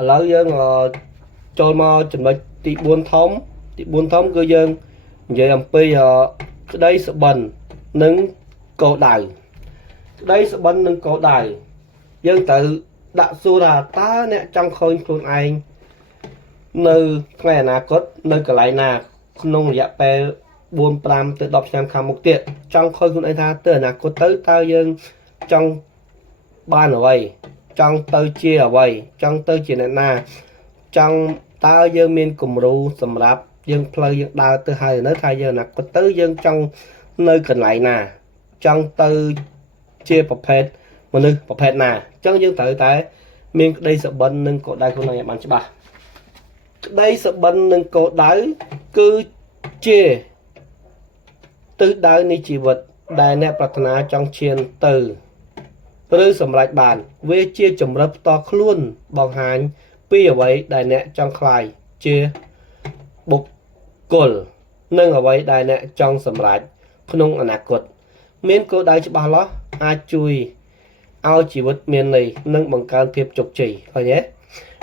ឥឡូវយើងចូលមកចំណុចទី4ធំគឺយើងនិយាយអំពីក្តីសុបិននិងគោលដៅក្តីសុបិននិងគោលដៅយើងត្រូវដាក់សួរថាតើអ្នកចង់ឃើញខ្លួនឯងនៅថ្ងៃអនាគតនៅកន្លែងណាក្នុងរយៈពេល4 5ទៅ10ឆ្នាំខាងមុខទៀតចង់ឃើញខ្លួនឯងថាទៅអនាគតទៅតើយើងចង់បានអ្វីចង់ទៅជាអ្វីចង់ទៅជាអ្នកណាចង់តើយើងមានគំរូសម្រាប់យើងផ្លូវយើងដើរទៅហើយនៅថាយើងអនាគតទៅយើងចង់នៅកន្លែងណាចង់ទៅជាប្រភេទមនុស្សប្រភេទណាអញ្ចឹងយើងត្រូវតែមានក្តីសុបិននិងគោលដៅខ្លួនឯងឲ្យបានច្បាស់ក្តីសុបិននិងគោលដៅគឺជាទិសដៅនៃជីវិតដែលអ្នកប្រាថ្នាចង់ឈានទៅឬសម្រេចបានវាជាចម្រិតផ្ទាល់ខ្លួនបង្ហាញពីអ្វីដែលអ្នកចង់ខ្លាយជាបុគ្គលនិងអ្វីដែលអ្នកចង់សម្រេចក្នុងអនាគតមានគោលដៅច្បាស់លាស់អាចជួយឲ្យជីវិតមានន័យនិងបង្កើនភាពជោគជ័យឃើញទេ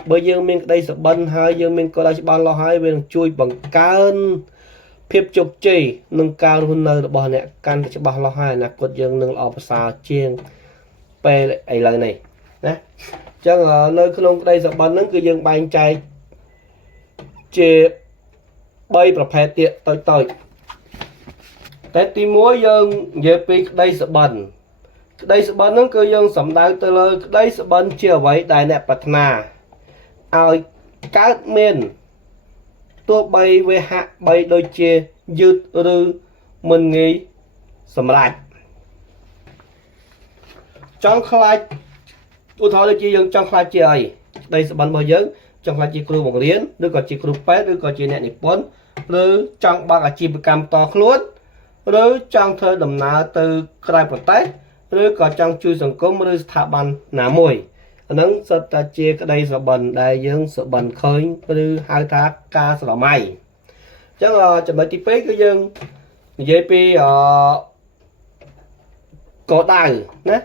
បើយើងមានក្តីសុបិនហើយយើងមានគោលដៅច្បាស់លាស់ហើយវានឹងជួយបង្កើនភាពជោគជ័យនិងការរស់នៅរបស់អ្នកកាន់តែច្បាស់លាស់ហើយអនាគតយើងនឹងល្អប្រសើរជាងពេលឥឡូវនេះណាអញ្ចឹងនៅក្នុងក្តីសុបិនហ្នឹងគឺយើងបែងចែកជា3ប្រភេទទៀតតូចតែទី1យើងនិយាយពីក្តីសុបិនហ្នឹងគឺយើងសំដៅទៅលើក្តីសុបិនជាអ្វីដែលអ្នកប្រាថ្នាឲ្យកើតមានទោះបីវាហាក់បីដូចជាយឺតឬមិនងាយសម្រេចចង់ខ្លាចឧទាហរណ៍ដូចជាយើងចង់ខ្លាចជាអីក្តីសុបិនរបស់យើងចង់ខ្លាចជាគ្រូបង្រៀនឬក៏ជាគ្រូពេទ្យឬក៏ជាអ្នកនិពន្ធឬចង់បើកអាជីវកម្មតខ្លួនឬចង់ធ្វើដំណើរទៅក្រៅប្រទេសឬក៏ចង់ជួយសង្គមឬស្ថាប័នណាមួយអាហ្នឹងសុទ្ធតែជាក្តីសុបិនដែលយើងសុបិនឃើញឬហៅថាការស្រមៃអញ្ចឹងចំណុចទី2គឺយើងនិយាយពីគោលដៅណា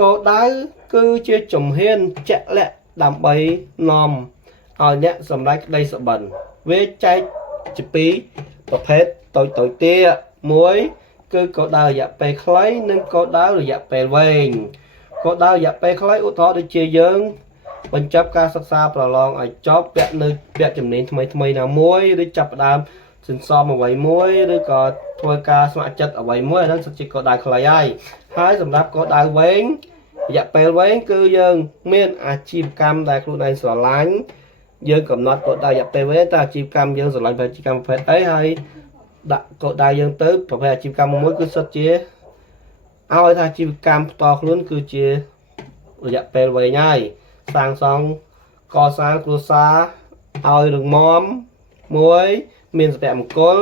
គោលដៅគឺជាជំហានជាក់លាក់ដើម្បីនាំឲ្យអ្នកសម្រេចក្តីសុបិនវាចែកជាពីរប្រភេទតូចទៀតមួយគឺគោលដៅរយៈពេលខ្លីនិងគោលដៅរយៈពេលវែងគោលដៅរយៈពេលខ្លីឧទាហរណ៍ដូចជាយើងបញ្ចប់ការសិក្សាប្រឡងឲ្យចប់ពាក់ជំនាញថ្មីណាមួយឬចាប់ផ្ដើមសន្សំអ្វីមួយឬក៏ធ្វើការស្ម័គ្រចិត្តអ្វីមួយអាហ្នឹងជាគោលដៅខ្លីហើយសម្រាប់គោលដៅវែងរយៈពេលវែងគឺយើងមានអាជីវកម្មដែលខ្លួនឯងស្រឡាញ់យើងកំណត់គោលដៅរយៈពេលវែងតើអាជីវកម្មយើងស្រឡាញ់អាជីវកម្មប្រភេទអីហើយដាក់គោលដៅយើងទៅប្រភេទអាជីវកម្មមួយគឺសុទ្ធជាឲ្យថាអាជីវកម្មផ្ទាល់ខ្លួនគឺជារយៈពេលវែងហើយសាងសង់កសាងគ្រួសារឲ្យរឹងមាំមួយមានសុភមង្គល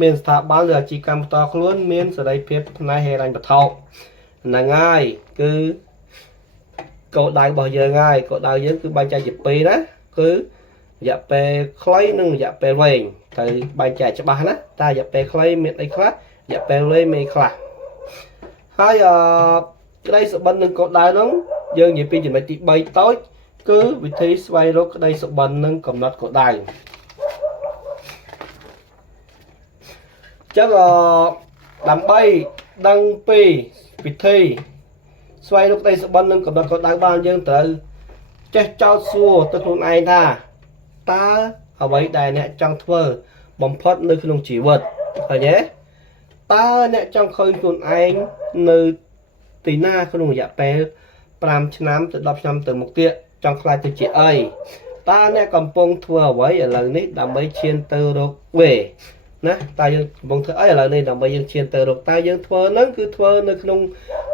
មានស្ថាប័នឬអាជីវកម្មផ្ទាល់ខ្លួនមានសេរីភាពផ្នែកហិរញ្ញវត្ថុហ្នឹងហើយគឺគោលដៅរបស់យើងហើយគោលដៅយើងគឺបែងចែកជាពីរណាគឺរយៈពេលខ្លីនិងរយៈពេលវែងត្រូវបែងចែកច្បាស់ណាតើរយៈពេលខ្លីមានអីខ្លះរយៈពេលវែងមានអីខ្លះហើយក្តីសុបិននិងគោលដៅហ្នឹងយើងនិយាយពីចំណុចទី3តូចគឺវិធីស្វែងរកក្តីសុបិននិងកំណត់គោលដៅអញ្ចឹងដើម្បីដឹងពីវិធីស្វែងរកក្តីសុបិននិងកំណត់គោលដៅបានយើងត្រូវចេះចោទសួរទៅខ្លួនឯងថាតើអ្វីដែលអ្នកចង់ធ្វើបំផុតនៅក្នុងជីវិតឃើញទេតើអ្នកចង់ឃើញខ្លួនឯងនៅទីណាក្នុងរយៈពេល5ឆ្នាំទៅ10ឆ្នាំទៅមុខទៀតចង់ខ្លាចទៅជាអីតើអ្នកកំពុងធ្វើអ្វីឥឡូវនេះដើម្បីឈានទៅរកវាណាតើយើងកំពុងធ្វើអីឥឡូវនេះដើម្បីយើងឈានទៅរកតើយើងធ្វើហ្នឹងគឺធ្វើនៅក្នុង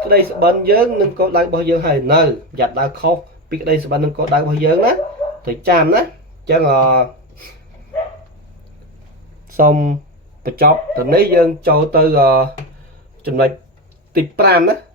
ក្តីសុបិនយើងនិងគោលដៅរបស់យើងហើយនៅយ៉ាត់ដើរខុសពីក្តីសុបិននិងគោលដៅរបស់យើងណាត្រូវចាំណាអញ្ចឹងសូមបញ្ចប់ទៅនេះយើងចូលទៅចំណុចទី5ណា